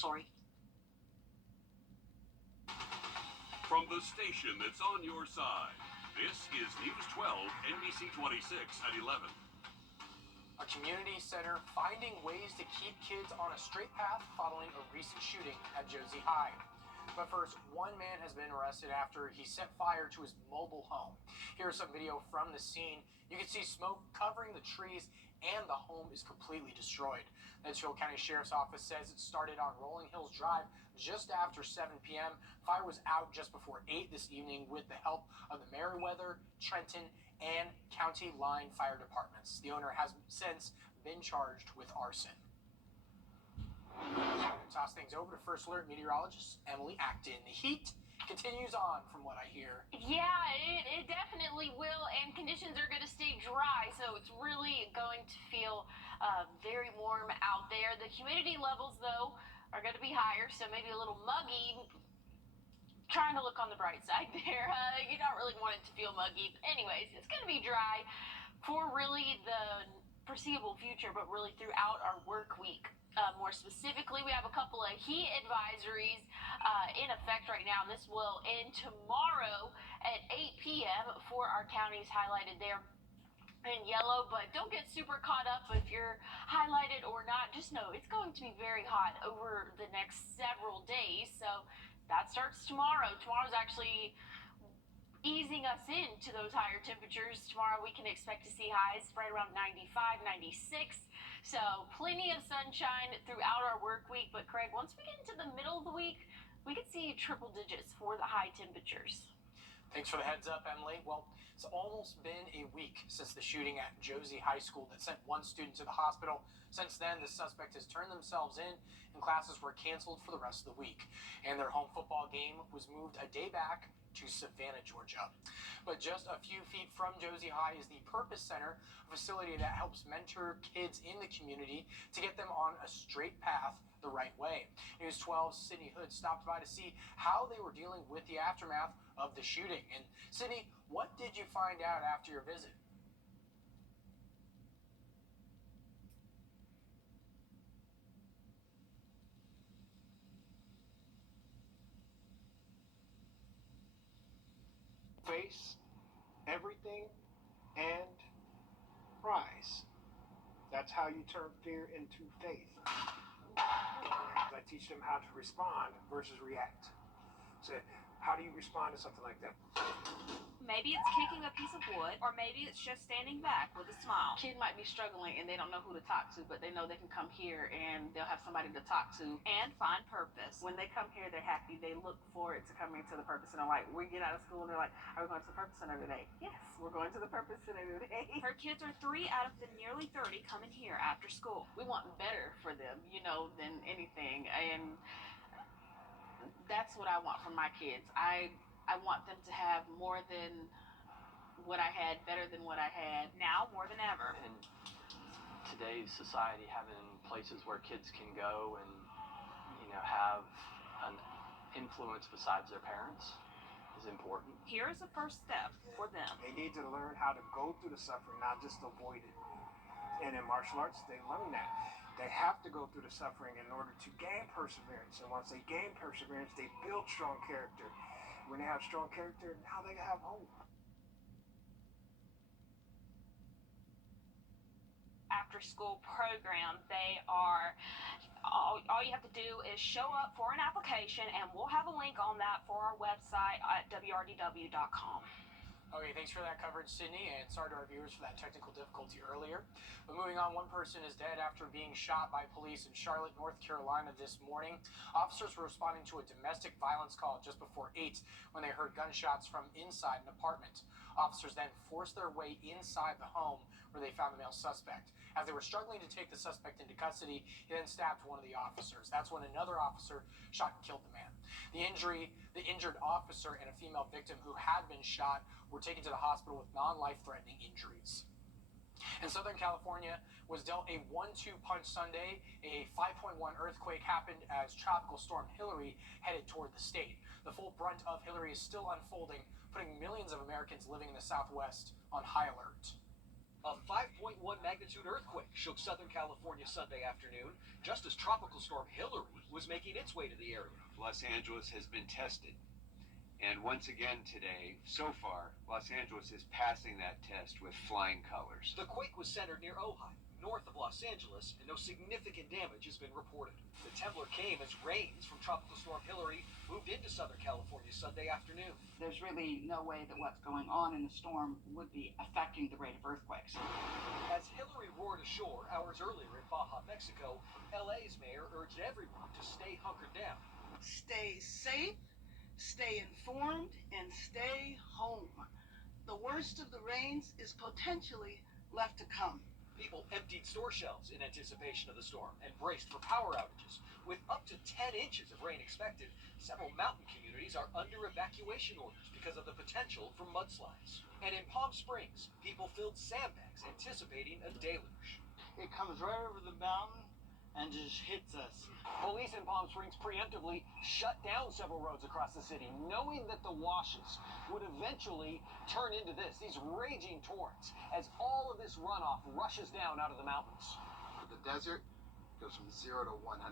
Sorry. From the station that's on your side, this is News 12, NBC 26 at 11. A community center finding ways to keep kids on a straight path following a recent shooting at Josie High. But first, one man has been arrested after he set fire to his mobile home. Here's some video from the scene. You can see smoke covering the trees and the home is completely destroyed. The Edgefield County Sheriff's Office says it started on Rolling Hills Drive just after 7 p.m. Fire was out just before 8 this evening with the help of the Meriwether, Trenton, and County Line Fire Departments. The owner has since been charged with arson. Toss things over to First Alert meteorologist Emily Acton. The heat continues on from what I hear. Yeah, it definitely will, and conditions are going to stay dry, so it's really going to feel very warm out there. The humidity levels, though, are going to be higher, so maybe a little muggy. Trying to look on the bright side there. You don't really want it to feel muggy. But anyways, it's going to be dry for really the foreseeable future, but really throughout our work week. More specifically, we have a couple of heat advisories in effect right now. This will end tomorrow at 8 p.m. for our counties highlighted there in yellow, but don't get super caught up if you're highlighted or not. Just know it's going to be very hot over the next several days, so that starts tomorrow. Tomorrow's actually easing us into those higher temperatures. Tomorrow we can expect to see highs right around 95, 96. So plenty of sunshine throughout our work week. But Craig, once we get into the middle of the week, we could see triple digits for the high temperatures. Thanks for the heads up, Emily. Well, it's almost been a week since the shooting at Josie High School that sent one student to the hospital. Since then, the suspect has turned themselves in, and classes were canceled for the rest of the week. And their home football game was moved a day back to Savannah, Georgia. But just a few feet from Josie High is the Purpose Center, a facility that helps mentor kids in the community to get them on a straight path the right way. News 12's Sydney Hood stopped by to see how they were dealing with the aftermath of the shooting. And Sydney, what did you find out after your visit? Face everything and rise. That's how you turn fear into faith. I teach them how to respond versus react. So how do you respond to something like that? Maybe it's kicking a piece of wood, or maybe it's just standing back with a smile. Kid might be struggling and they don't know who to talk to, but they know they can come here and they'll have somebody to talk to and find purpose. When they come here, they're happy. They look forward to coming to the Purpose Center. Like, we get out of school and they're like, are we going to the Purpose Center today? Yes, we're going to the Purpose Center today. Her kids are 3 out of the nearly 30 coming here after school. We want better for them, than anything. And that's what I want from my kids. I want them to have more than what I had, better than what I had, now more than ever. In today's society, having places where kids can go and, have an influence besides their parents is important. Here is the first step for them. They need to learn how to go through the suffering, not just avoid it. And in martial arts, they learn that. They have to go through the suffering in order to gain perseverance. And once they gain perseverance, they build strong character. When they have strong character, now they have hope. After school program, they are, all you have to do is show up for an application, and we'll have a link on that for our website at wrdw.com. Okay, thanks for that coverage, Sydney, and sorry to our viewers for that technical difficulty earlier. But moving on, one person is dead after being shot by police in Charlotte, North Carolina this morning. Officers were responding to a domestic violence call just before 8 when they heard gunshots from inside an apartment. Officers then forced their way inside the home where they found the male suspect. As they were struggling to take the suspect into custody, he then stabbed one of the officers. That's when another officer shot and killed the man. The injured officer and a female victim who had been shot were taken to the hospital with non-life-threatening injuries. In Southern California was dealt a 1-2 punch Sunday. A 5.1 earthquake happened as Tropical Storm Hilary headed toward the state. The full brunt of Hilary is still unfolding, putting millions of Americans living in the Southwest on high alert. A 5.1 magnitude earthquake shook Southern California Sunday afternoon, just as Tropical Storm Hillary was making its way to the area. Los Angeles has been tested. And once again today, so far, Los Angeles is passing that test with flying colors. The quake was centered near Ojai, north of Los Angeles, and no significant damage has been reported. The tremor came as rains from Tropical Storm Hillary moved into Southern California Sunday afternoon. There's really no way that what's going on in the storm would be affecting the rate of earthquakes. As Hillary roared ashore hours earlier in Baja, Mexico, LA's mayor urged everyone to stay hunkered down. Stay safe, stay informed, and stay home. The worst of the rains is potentially left to come. People emptied store shelves in anticipation of the storm and braced for power outages. With up to 10 inches of rain expected, several mountain communities are under evacuation orders because of the potential for mudslides. And in Palm Springs, people filled sandbags anticipating a deluge. It comes right over the mountain and just hits us. Police in Palm Springs preemptively shut down several roads across the city, knowing that the washes would eventually turn into these raging torrents, as all of this runoff rushes down out of the mountains. The desert goes from 0 to 100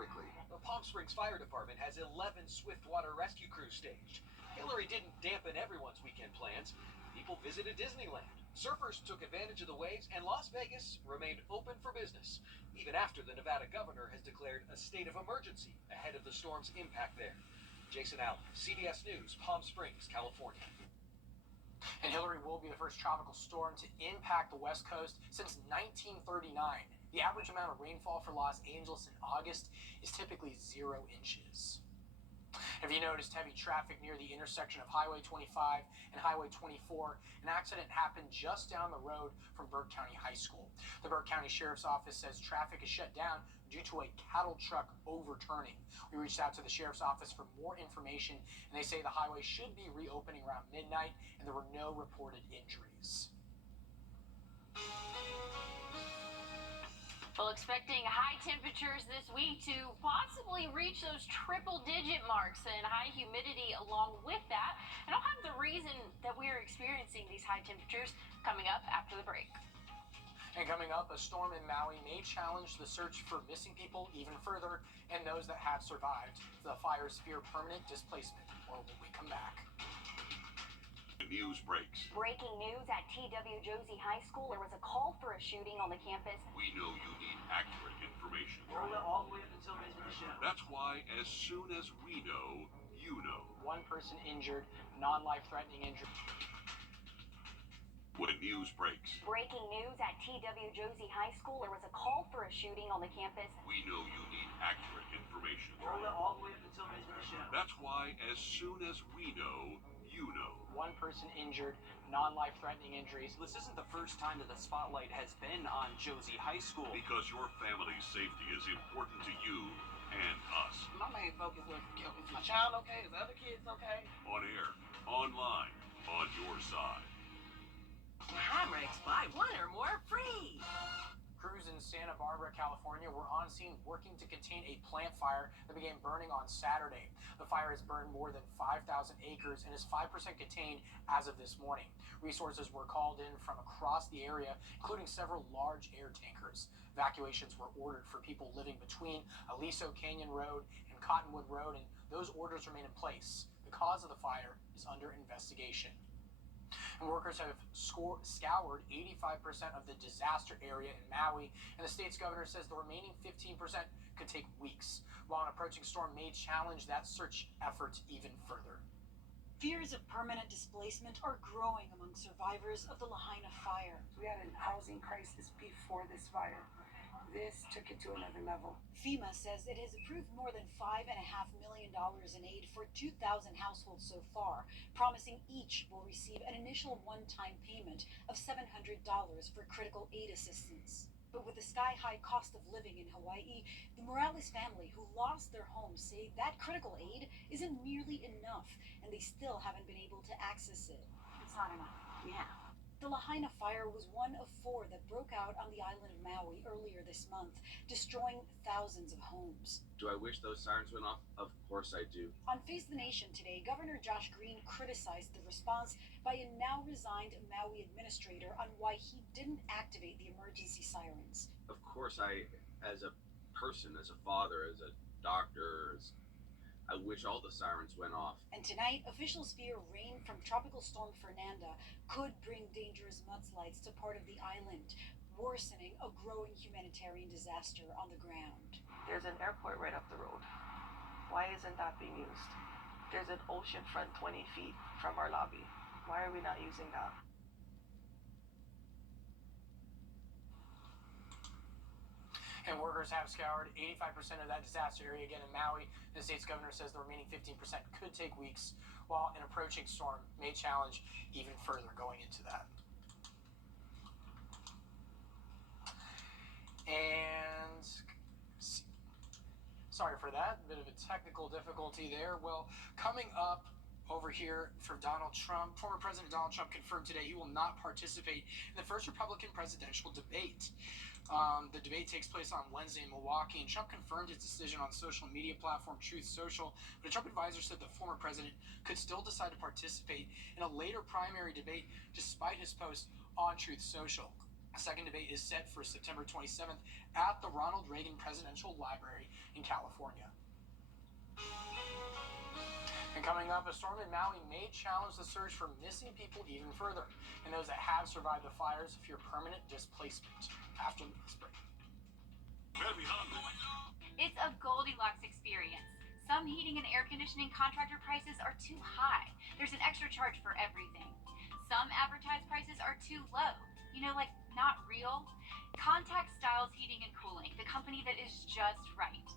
quickly. The Palm Springs Fire Department has 11 swift water rescue crews staged. Hillary didn't dampen everyone's weekend plans. People visited Disneyland. Surfers took advantage of the waves, and Las Vegas remained open for business, even after the Nevada governor has declared a state of emergency ahead of the storm's impact there. Jason Allen, CBS News, Palm Springs, California. And Hillary will be the first tropical storm to impact the West Coast since 1939. The average amount of rainfall for Los Angeles in August is typically 0 inches. Have you noticed heavy traffic near the intersection of Highway 25 and Highway 24? An accident happened just down the road from Burke County High School. The Burke County Sheriff's Office says traffic is shut down due to a cattle truck overturning. We reached out to the Sheriff's Office for more information, and they say the highway should be reopening around midnight, and there were no reported injuries. Well, expecting high temperatures this week to possibly reach those triple-digit marks and high humidity along with that. And I'll have the reason that we are experiencing these high temperatures coming up after the break. And coming up, a storm in Maui may challenge the search for missing people even further and those that have survived. The fires fear permanent displacement. Or will we come back? The news breaks. Breaking news at TW Josie High School. There was a call for a shooting on the campus. We know you need accurate information. Roll it all the way up until the end of the show. That's why as soon as we know, you know. One person injured, non-life-threatening injury. When news breaks. Breaking news at TW Josie High School. There was a call for a shooting on the campus. We know you need accurate information. Roll it all the way up until the end of the show. That's why as soon as we know, you know. One person injured, non-life-threatening injuries. This isn't the first time that the spotlight has been on Josie High School. Because your family's safety is important to you and us. My main focus is my child okay? Is the other kids okay? On air, online, on your side. Hamricks, buy one or more free. Crews in Santa Barbara, California were on scene working to contain a plant fire that began burning on Saturday. The fire has burned more than 5,000 acres and is 5% contained as of this morning. Resources were called in from across the area, including several large air tankers. Evacuations were ordered for people living between Aliso Canyon Road and Cottonwood Road, and those orders remain in place. The cause of the fire is under investigation. And workers have scoured 85% of the disaster area in Maui, and the state's governor says the remaining 15% could take weeks, while an approaching storm may challenge that search effort even further. Fears of permanent displacement are growing among survivors of the Lahaina fire. We had a housing crisis before this fire. This took it to another level. FEMA says it has approved more than $5.5 million in aid for 2,000 households so far, promising each will receive an initial one-time payment of $700 for critical aid assistance. But with the sky-high cost of living in Hawaii, the Morales family who lost their home say that critical aid isn't nearly enough, and they still haven't been able to access it. It's not enough. Yeah. The Lahaina fire was one of 4 that broke out on the island of Maui earlier this month, destroying thousands of homes. Do I wish those sirens went off? Of course I do. On Face the Nation today, Governor Josh Green criticized the response by a now resigned Maui administrator on why he didn't activate the emergency sirens. Of course, as a person, as a father, as a doctor, I wish all the sirens went off. And tonight, officials fear rain from Tropical Storm Fernanda could bring dangerous mudslides to part of the island, worsening a growing humanitarian disaster on the ground. There's an airport right up the road. Why isn't that being used? There's an ocean front 20 feet from our lobby. Why are we not using that? And workers have scoured 85% of that disaster area again in Maui. The state's governor says the remaining 15% could take weeks, while an approaching storm may challenge even further going into that. And sorry for that, bit of a technical difficulty there. Well, coming up over here for Donald Trump, former President Donald Trump confirmed today he will not participate in the first Republican presidential debate. The debate takes place on Wednesday in Milwaukee, and Trump confirmed his decision on social media platform Truth Social, but a Trump advisor said the former president could still decide to participate in a later primary debate despite his post on Truth Social. A second debate is set for September 27th at the Ronald Reagan Presidential Library in California. And coming up, a storm in Maui may challenge the search for missing people even further, and those that have survived the fires fear permanent displacement. After this break. It's a Goldilocks experience. Some heating and air conditioning contractor prices are too high. There's an extra charge for everything. Some advertised prices are too low. You know, like not real. Contact Styles Heating and Cooling, the company that is just right.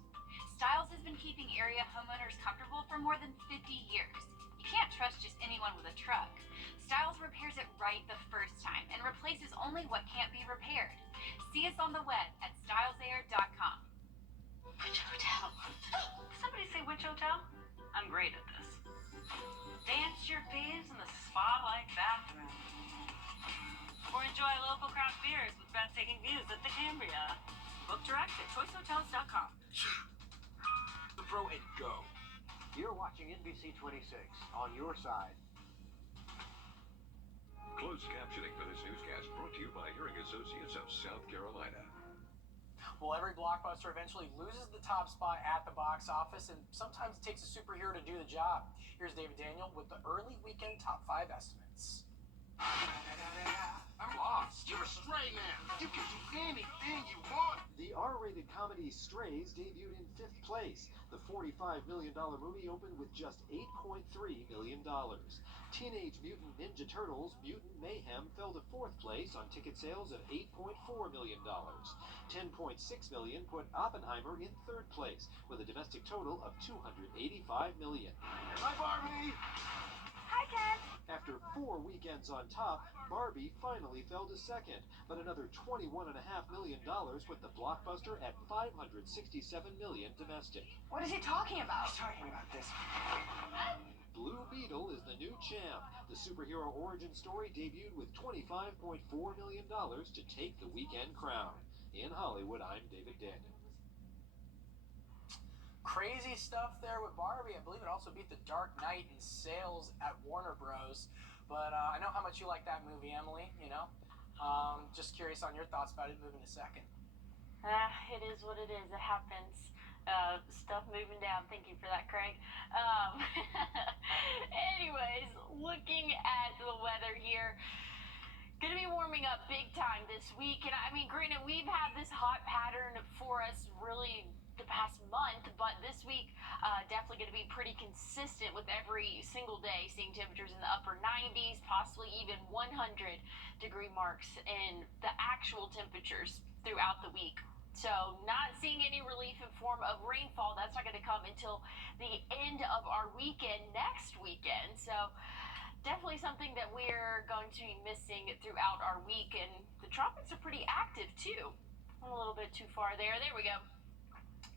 Styles has been keeping area homeowners comfortable for more than 50 years. You can't trust just anyone with a truck. Styles repairs it right the first time and replaces only what can't be repaired. See us on the web at stylesair.com. Which hotel? Somebody say which hotel? I'm great at this. Dance your faves in the spa-like bathroom. Or enjoy local craft beers with breathtaking views at the Cambria. Book direct at choicehotels.com. The Pro and go. You're watching NBC 26 on your side. Closed captioning for this newscast brought to you by Hearing Associates of South Carolina. Well, every blockbuster eventually loses the top spot at the box office, and sometimes it takes a superhero to do the job. Here's David Daniel with the early weekend top 5 estimates. I'm lost. You're a stray man. You can do anything you want. The R-rated comedy Strays debuted in 5th place. The $45 million movie opened with just $8.3 million. Teenage Mutant Ninja Turtles Mutant Mayhem fell to 4th place on ticket sales of $8.4 million. $10.6 million put Oppenheimer in 3rd place, with a domestic total of $285 million. Hi, Barbie. Hi, Ken. After 4 weekends on top, Barbie finally fell to 2nd, but another $21.5 million put the blockbuster at $567 million domestic. What is he talking about? He's talking about this. Blue Beetle is the new champ. The superhero origin story debuted with $25.4 million to take the weekend crown. In Hollywood, I'm David Daniel. Crazy stuff there with Barbie. I believe it also beat The Dark Knight in sales at Warner Bros. But I know how much you like that movie, Emily, you know. Just curious on your thoughts about it moving to 2nd. It is what it is. It happens. Stuff moving down. Thank you for that, Craig. Anyways, looking at the weather here. Going to be warming up big time this week. And I mean, granted, we've had this hot pattern for us really the past month, but this week definitely going to be pretty consistent with every single day, seeing temperatures in the upper 90s, possibly even 100-degree marks in the actual temperatures throughout the week. So not seeing any relief in form of rainfall. That's not going to come until the end of our weekend next weekend. So definitely something that we're going to be missing throughout our week. And the tropics are pretty active too. Went a little bit too far there. There we go.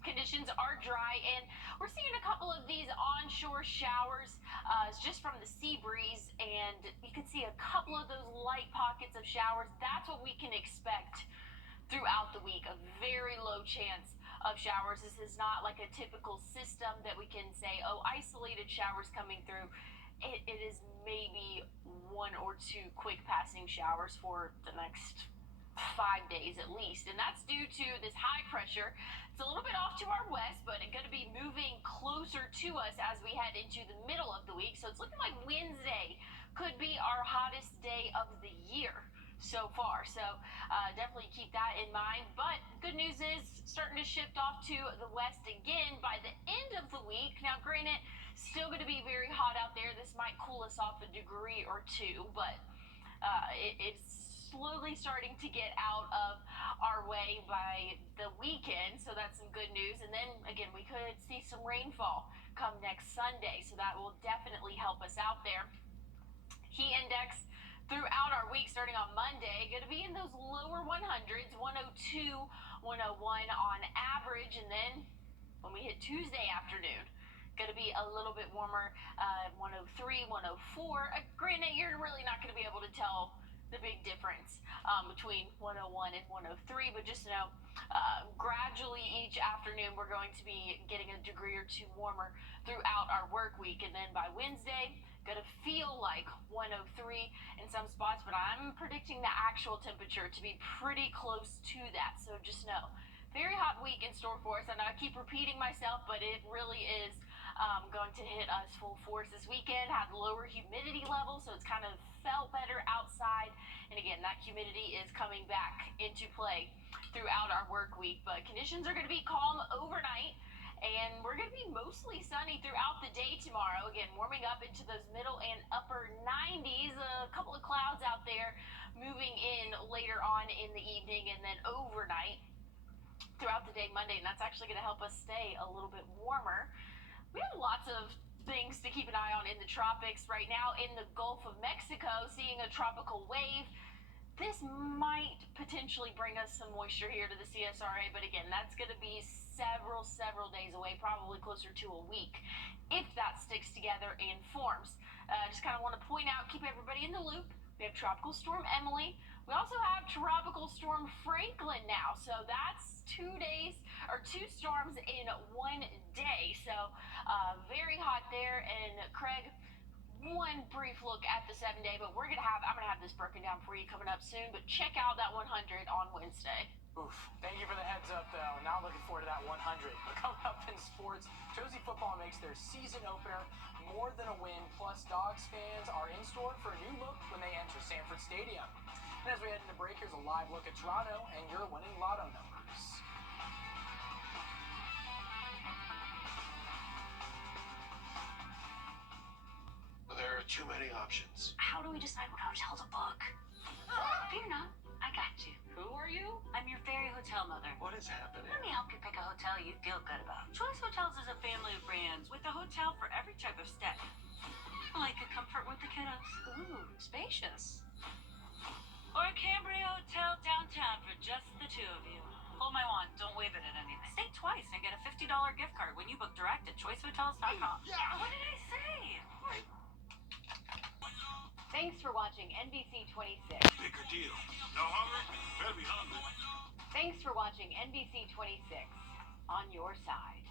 conditions are dry, and we're seeing a couple of these onshore showers just from the sea breeze, and you can see a couple of those light pockets of showers. That's what we can expect throughout the week. A very low chance of showers. This is not like a typical system that we can say, oh, isolated showers coming through. It is maybe 1 or 2 quick passing showers for the next 5 days at least, and that's due to this high pressure. It's a little bit off to our west, but it's going to be moving closer to us as we head into the middle of the week. So it's looking like Wednesday could be our hottest day of the year so far. So definitely keep that in mind. But good news is starting to shift off to the west again by the end of the week. Now, granted, still going to be very hot out there. This might cool us off a degree or 2, but it's slowly starting to get out of our way by the weekend, so that's some good news. And then again, we could see some rainfall come next Sunday, so that will definitely help us out there. Heat index throughout our week starting on Monday going to be in those lower 100s, 102, 101 on average, and then when we hit Tuesday afternoon, going to be a little bit warmer, 103, 104. Granted, you're really not going to be able to tell the big difference between 101 and 103, but just know gradually each afternoon we're going to be getting a degree or 2 warmer throughout our work week, and then by Wednesday going to feel like 103 in some spots, but I'm predicting the actual temperature to be pretty close to that. So just know, very hot week in store for us. I know I keep repeating myself, but it really is going to hit us full force this weekend. Had lower humidity levels, so it's kind of felt better outside. And again, that humidity is coming back into play throughout our work week. But conditions are going to be calm overnight, and we're going to be mostly sunny throughout the day tomorrow. Again, warming up into those middle and upper 90s. A couple of clouds out there moving in later on in the evening, and then overnight throughout the day Monday, and that's actually going to help us stay a little bit warmer. We have lots of things to keep an eye on in the tropics right now. In the Gulf of Mexico, seeing a tropical wave. This might potentially bring us some moisture here to the CSRA, but again, that's going to be several days away, probably closer to a week, if that sticks together and forms. Just kind of want to point out, keep everybody in the loop. We have Tropical Storm Emily. We also have Tropical Storm Franklin now, so that's 2 days, or 2 storms in 1 day. So very hot there. And Craig, one brief look at the 7-day, but I'm gonna have this broken down for you coming up soon. But check out that 100 on Wednesday. Oof. Thank you for the heads up, though. Now looking forward to that 100. But coming up in sports, Josie football makes their season opener more than a win. Plus, Dogs fans are in store for a new look when they enter Sanford Stadium. And as we head into break, here's a live look at Toronto and your winning lotto numbers. There are too many options. How do we decide what hotel to book? Fear not, I got you. Who are you? I'm your fairy hotel mother. What is happening? Let me help you pick a hotel you feel good about. Choice Hotels is a family of brands with a hotel for every type of stay. Like a comfort with the kiddos. Ooh, spacious. Or a Cambria Hotel downtown for just the 2 of you. Hold my wand, don't wave it at anything. Stay twice and get a $50 gift card when you book direct at choicehotels.com. Yeah. What did I say? Thanks for watching NBC 26. Bigger deal. No hungry? Better be hungry. Thanks for watching NBC 26. On your side.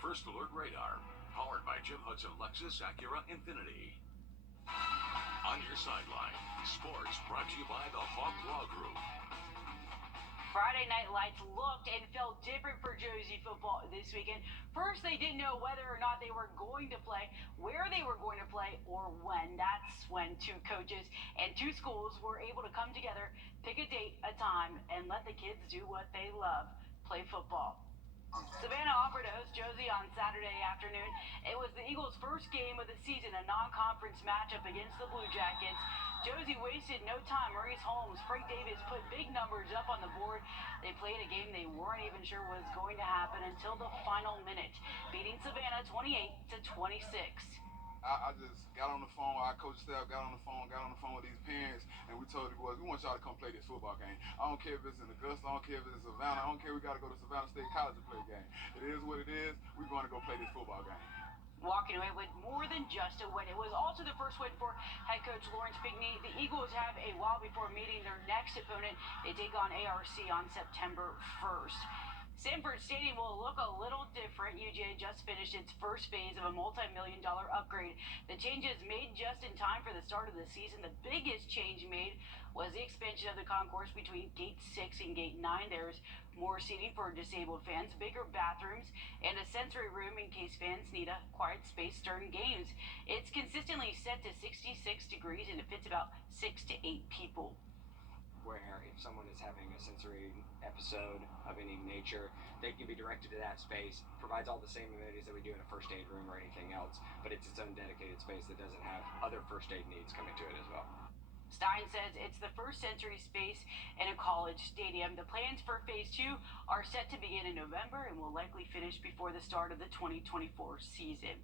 First Alert Radar, powered by Jim Hudson Lexus Acura Infinity. On your sideline, sports brought to you by the Hawk Law Group. Friday Night Lights looked and felt different for Josie football this weekend. First, they didn't know whether or not they were going to play, where they were going to play, or when. That's when 2 coaches and 2 schools were able to come together, pick a date, a time, and let the kids do what they love, play football. Savannah offered to host Josie on Saturday afternoon. It was the Eagles' first game of the season, a non-conference matchup against the Blue Jackets. Josie wasted no time. Maurice Holmes, Frank Davis put big numbers up on the board. They played a game they weren't even sure was going to happen until the final minute, beating Savannah 28-26. I just got on the phone. Our coach staff got on the phone with these parents, and we told the boys, we want y'all to come play this football game. I don't care if it's in Augusta, I don't care if it's in Savannah, I don't care we got to go to Savannah State College to play a game. It is what it is. We're going to go play this football game. Walking away with more than just a win. It was also the first win for head coach Lawrence Pigney. The Eagles have a while before meeting their next opponent. They take on ARC on September 1st. Sanford Stadium will look a little different. UGA just finished its first phase of a multi-million-dollar upgrade. The changes made just in time for the start of the season. The biggest change made was the expansion of the concourse between Gate 6 and Gate 9. There's more seating for disabled fans, bigger bathrooms, and a sensory room in case fans need a quiet space during games. It's consistently set to 66 degrees and it fits about 6 to 8 people. Where if someone is having a sensory episode of any nature, they can be directed to that space. Provides all the same amenities that we do in a first aid room or anything else, but it's its own dedicated space that doesn't have other first aid needs coming to it as well. Stein says it's the first sensory space in a college stadium. The plans for phase 2 are set to begin in November and will likely finish before the start of the 2024 season.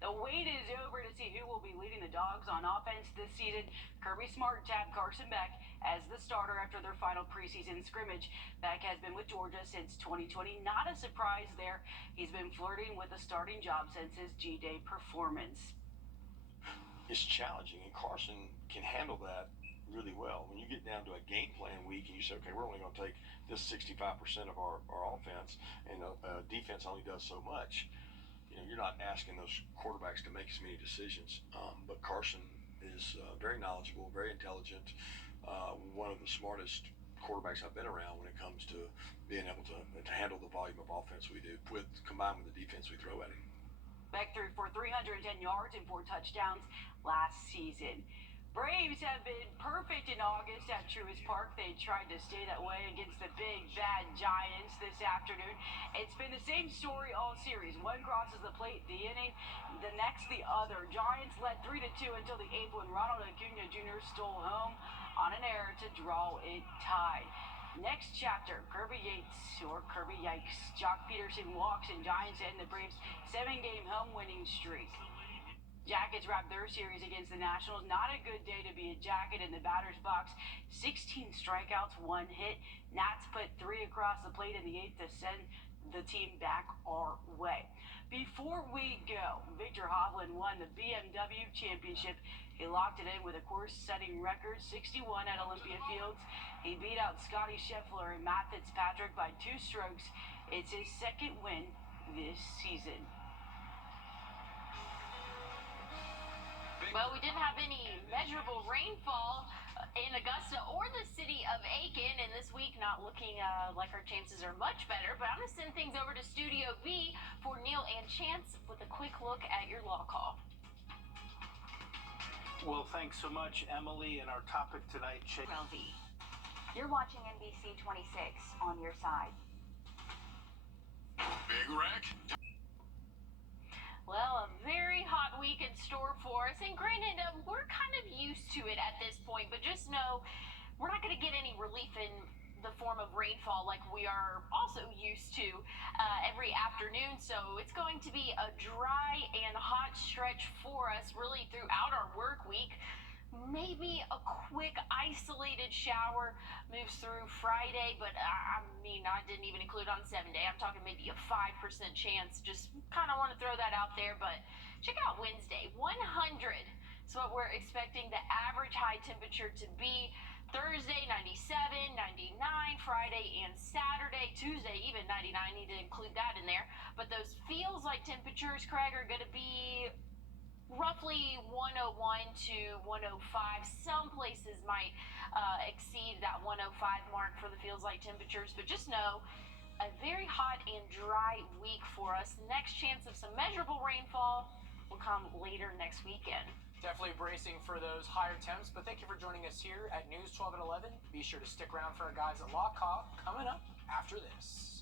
The wait is over to see who will be leading the Dogs on offense this season. Kirby Smart tapped Carson Beck as the starter after their final preseason scrimmage. Beck has been with Georgia since 2020. Not a surprise there. He's been flirting with a starting job since his G-Day performance. It's challenging, and Carson can handle that really well. When you get down to a game plan week and you say, okay, we're only going to take this 65% of our offense, and defense only does so much, you're not asking those quarterbacks to make as many decisions. But Carson is very knowledgeable, very intelligent, one of the smartest quarterbacks I've been around when it comes to being able to handle the volume of offense we do, combined with the defense we throw at him. Beck threw for 310 yards and 4 touchdowns last season. Braves have been perfect in August at Truist Park. They tried to stay that way against the big, bad Giants this afternoon. It's been the same story all series. One crosses the plate the inning, the next the other. Giants led 3-2 until the 8th when Ronald Acuna Jr. stole home on an error to draw it tied. Next chapter, Kirby Yates, or Kirby Yikes. Jock Peterson walks and Giants end the Braves' 7-game home winning streak. Jackets wrap their series against the Nationals. Not a good day to be a Jacket in the batter's box. 16 strikeouts, 1 hit. Nats put 3 across the plate in the 8th to send the team back our way. Before we go, Victor Hovland won the BMW Championship. He locked it in with a course-setting record, 61 at Olympia Fields. He beat out Scotty Scheffler and Matt Fitzpatrick by 2 strokes. It's his second win this season. Well, we didn't have any measurable rainfall in Augusta or the city of Aiken, and this week not looking like our chances are much better, but I'm going to send things over to Studio B for Neil and Chance with a quick look at your law call. Well, thanks so much, Emily, and our topic tonight, LV. You're watching NBC 26 on your side. Big wreck. Well, a very hot week in store for us, and granted, we're kind of used to it at this point, but just know we're not going to get any relief in the form of rainfall like we are also used to every afternoon, so it's going to be a dry and hot stretch for us really throughout our work week. Maybe a quick isolated shower moves through Friday, but I mean, I didn't even include on 7-day. I'm talking maybe a 5% chance. Just kind of want to throw that out there, but check out Wednesday. 100 is what we're expecting the average high temperature to be. Thursday, 97, 99, Friday and Saturday, Tuesday, even 99, need to include that in there. But those feels like temperatures, Craig, are going to be roughly 101 to 105. Some places might exceed that 105 mark for the feels like temperatures, but just know a very hot and dry week for us. Next chance of some measurable rainfall will come later next weekend. Definitely bracing for those higher temps, but thank you for joining us here at News 12 at 11. Be sure to stick around for our guys at Law Call coming up after this.